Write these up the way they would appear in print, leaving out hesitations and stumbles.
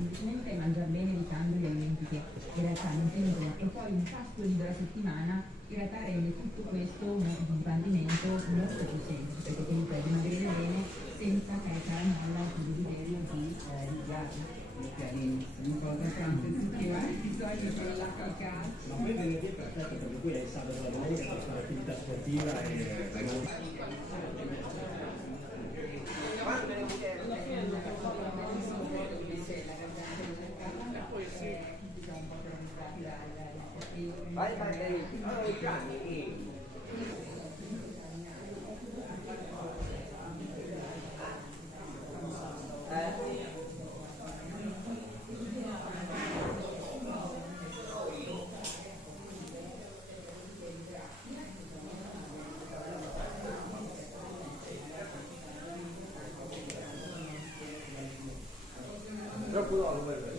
semplicemente mangiare bene evitando gli alimenti che in realtà non tengono, e poi un pasto libero a settimana in realtà rende tutto questo un dipartimento molto più semplice, perché comunque dimagrire bene senza caricare a molla il desiderio di ripiare. Un po' da tanto tutti di solito con l'acqua al cazzo. Ma poi venerdì è perfetto perché poi è il sabato e la domenica per fare attività sportiva e vai vai troppo dopo per questo.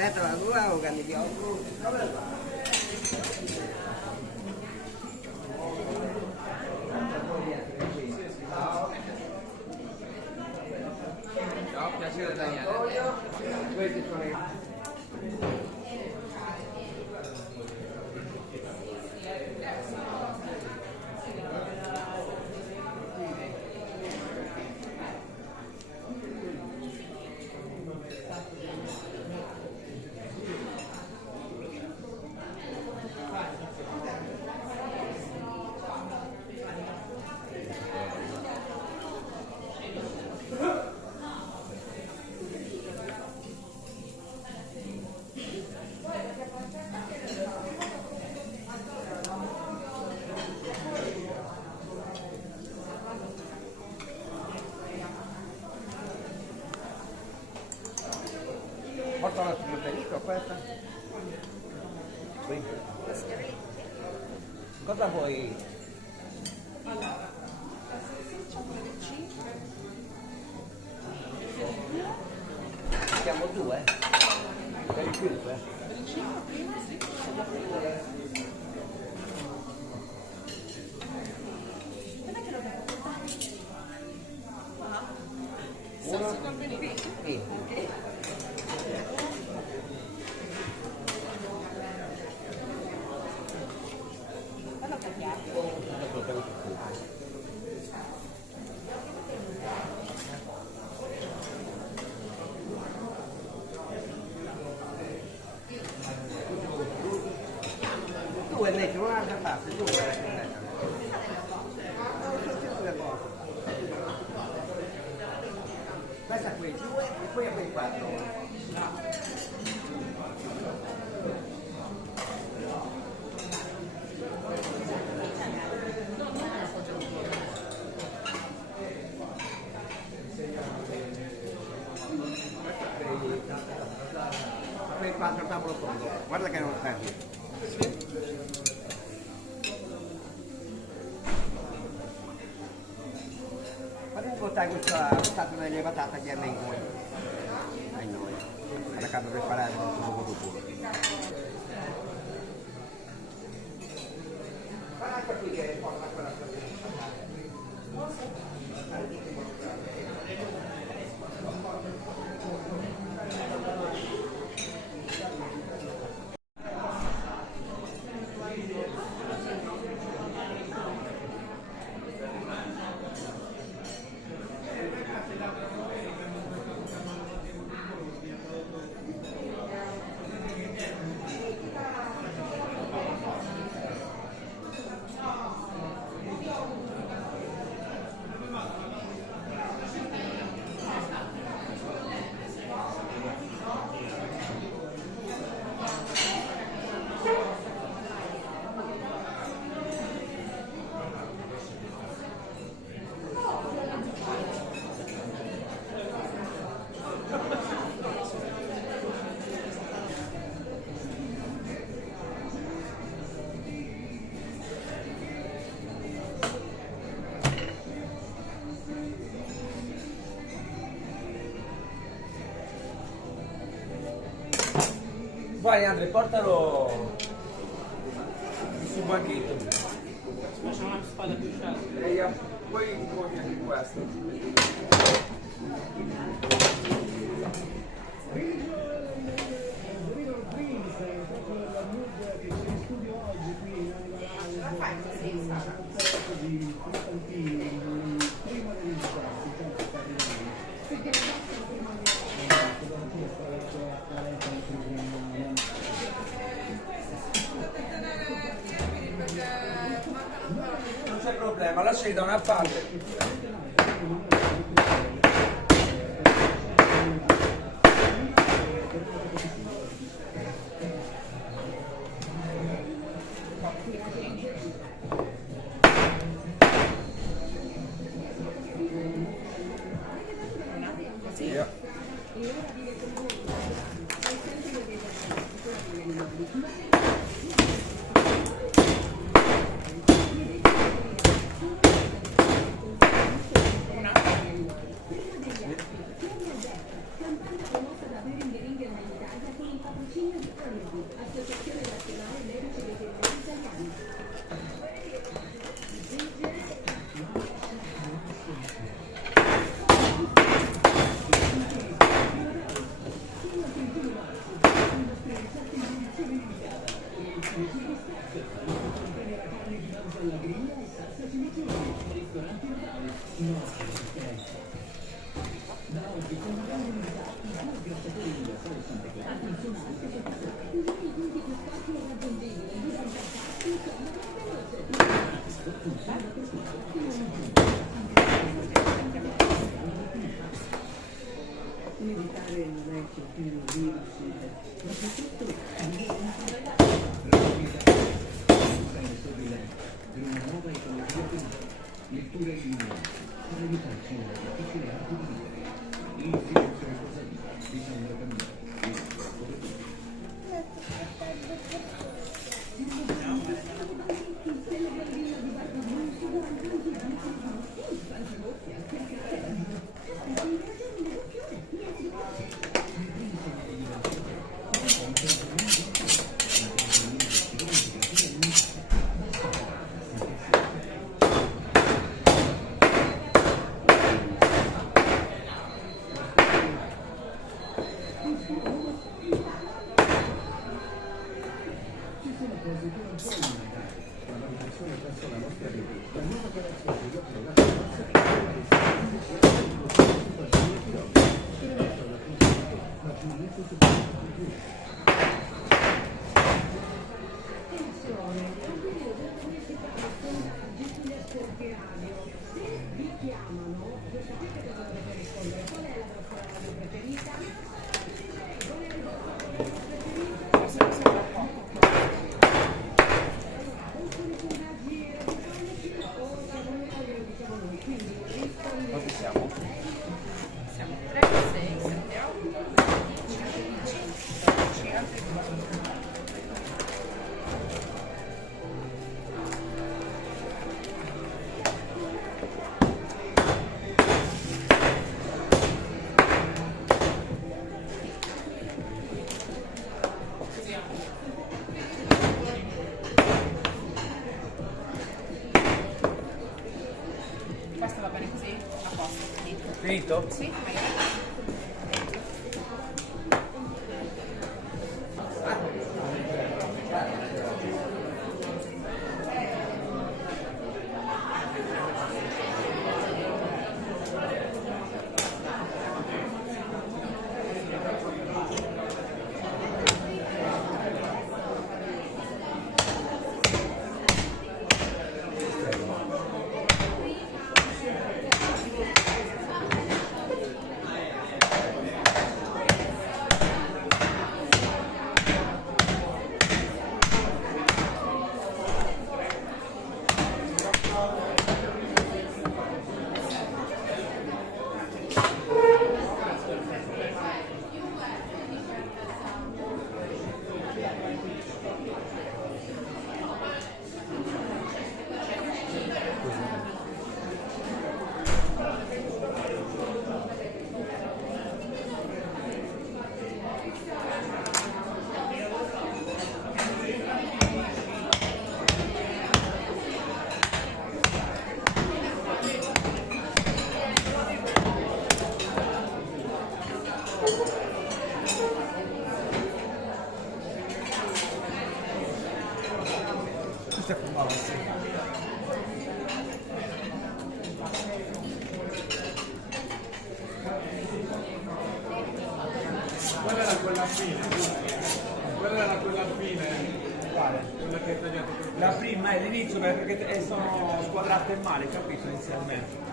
Aspetta, la tua o candidiamo? Ciao, piacere Daniele. Questi sono i... Porta la frutterito questa? Qui. Cosa vuoi? Siamo due? Per il 5? Per il 5 prima sì. Uno? Sì. Due invece, un'altra parte, due. Questa qui, due e poi a quei quattro. Quei quattro tavolo tondo, guarda che non serve. Fate un po' questa scatola delle patate che a noi. A noi. Alla casa per preparare tutto puro. Guarda qui che porta quella Vai Andre, portalo sul banchetto. Ma c'è una spalla più scialba. E poi poni anche questo. Non c'è problema, lasciali da una parte. Associazione Nazionale Medici Veterinari Meditare non è colpire un virus, ma soprattutto senso di una nuova ecologia penale, lettura in linea, per aiutarci nella difficile arte di vivere. Il silenzio è cosa di Sandra Camillo, il corpo del mondo. Siamo 3, 6, 7, 8, 10, 11, altri 2. Basta, va bene così? A posto, finito. Finito? Sì, Quella era quella fine. Quella era quella fine. Quale? Quella che hai tagliato per La prima è l'inizio perché sono squadrate male, capito inizialmente.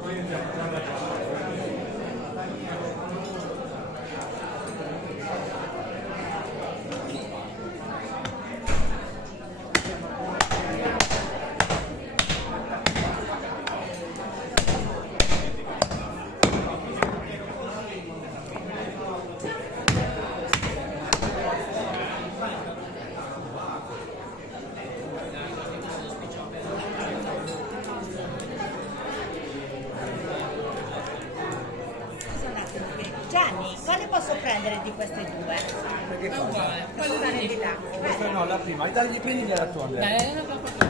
noi andiamo a lavorare. prendere di queste due? Perché Non cosa? vuole, puoi usare di là. Questa no, la prima. Dagli prendi la tua. Dai, una cosa.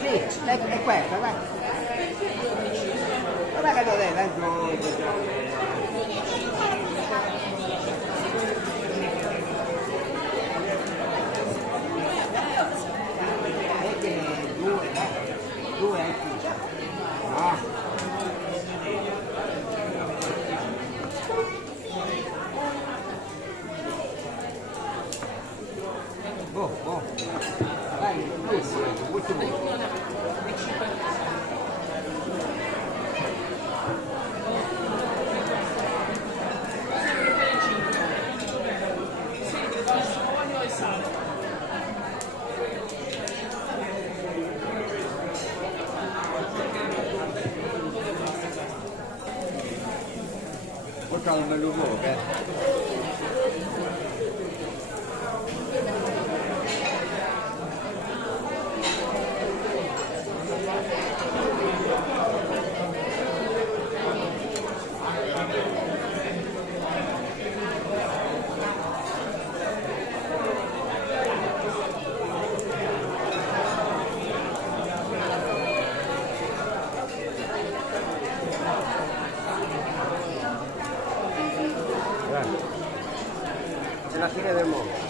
Sì, è questa, vai. Guarda che dov'è, vai giù. Due è qui. No. Boh. Vai, molto bene. Porta un bel uovo, C'è la fine del mondo.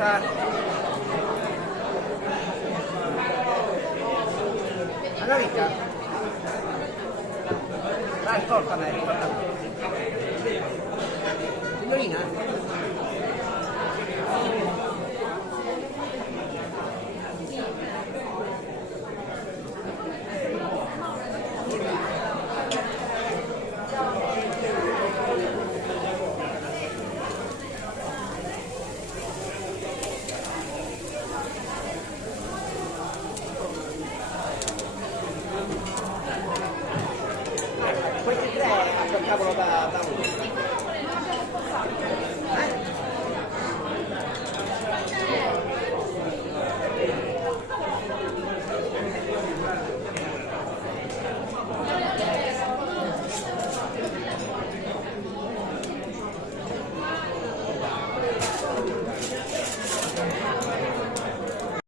Aspetta. Annalita. Dai, ascoltami. Signorina? Questi tre aspettavano da